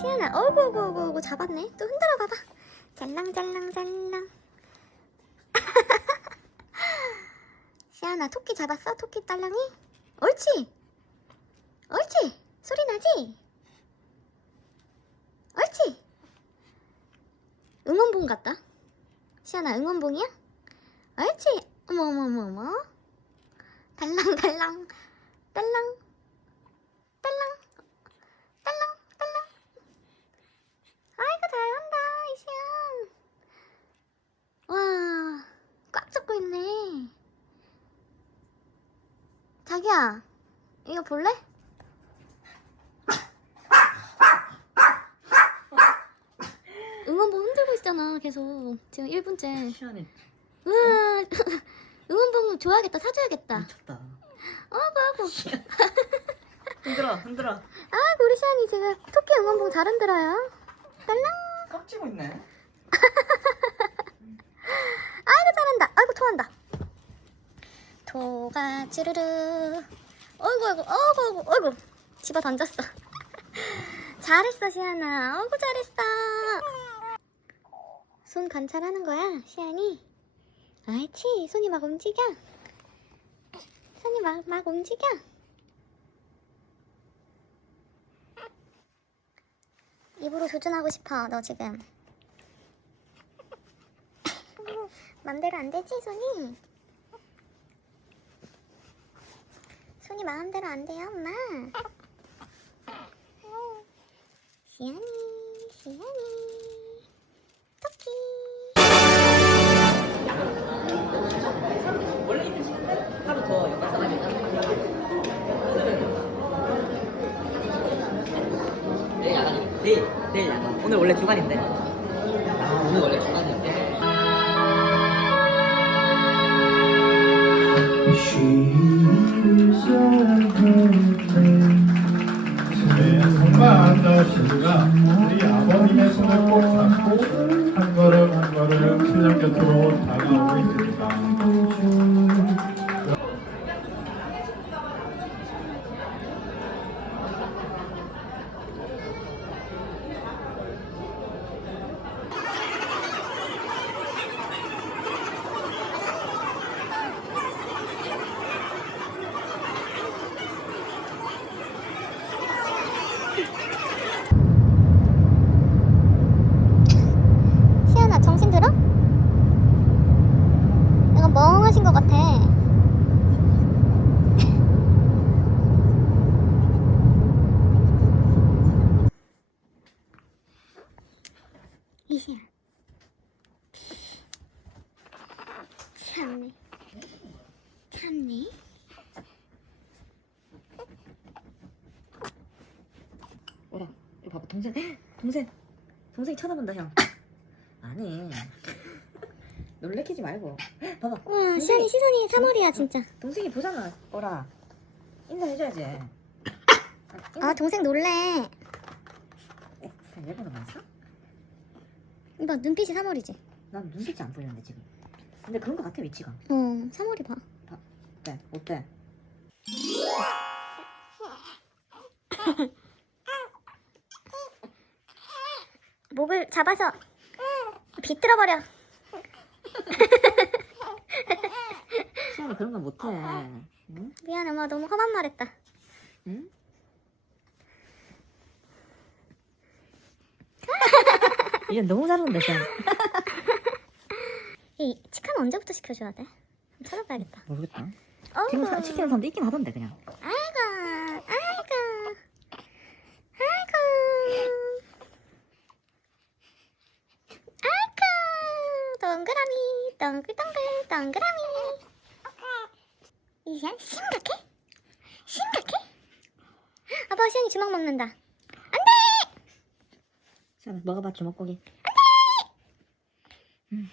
시연아, 어구, 어구, 어구, 어구, 잡았네. 또 흔들어 봐봐. 잘랑잘랑잘랑. 시연아, 토끼 잡았어? 토끼 딸랑이? 옳지? 옳지? 소리 나지? 옳지? 응원봉 같다. 시연아, 응원봉이야? 옳지? 어머, 어머, 어머, 어머. 달랑달랑, 딸랑, 딸랑, 딸랑. 아이고, 잘한다, 이시연. 와, 꽉 잡고 있네. 자기야, 이거 볼래? 응원봉 흔들고 있잖아, 계속. 지금 1분째. 시원해 우와, 응원봉 줘야겠다, 사줘야겠다. 미쳤다 어구, 어구. 흔들어 흔들어 아이고, 우리 시안이 지금 토끼 응원봉 잘 흔들어요. 딸랑. 깍지고 있네 아이고, 잘한다. 아이고, 토한다. 토가 쭈르르. 어이구, 어이구, 어이구, 어이구, 어이구. 집어 던졌어. 잘했어, 시안아. 어이구, 잘했어. 손 관찰하는 거야, 시안이. 아이치, 손이 막 움직여. 손이 막, 막 움직여. 입으로 조준하고 싶어, 너 지금. 맘대로 안 되지, 손이? 손이 마음대로 안 돼요, 엄마. 시안이, 시안이. 토끼. 내일 야간이 내일 내일 야간 오늘 원래 주간인데 아 오늘 원래 주간인데 네, 건강한 시부가 우리 아버님의 손을 한 걸음 한 걸음 신랑 곁으로 있습니다. 시안아, 정신 들어? 약간 멍하신 것 같아. 이시야. 참네. 참네. 오라 이거 봐봐 동생 동생 동생이 쳐다본다 형 아니 놀래키지 말고 봐봐 와, 시안이 시선이 3월이야, 진짜. 동생이 보잖아 오라 인사해줘야지 아, 동생 놀래. 일본어 봤어? 이봐, 눈빛이 3월이지. 난 눈빛이 안 보이는데 지금 근데 그런 거 같아 위치가 어, 3월이 봐. 어때? 어때? 목을 잡아서 비틀어 버려. 시험이 그런 거 못해 응? 미안, 엄마 너무 험한 말 했다. 응? 이제 너무 잘하는데 시험 이 치카는 언제부터 시켜줘야 돼? 좀 찾아봐야겠다. 모르겠다. 지금 사- 시키는 사람도 있긴 하던데 그냥 아이고, 아이고, 아이고, 아이고, 동그라미, 동글동글, 동그라미. 이시안 심각해? 심각해? 아빠 시안이 주먹 먹는다. 시험 먹어봐 주먹고기 음.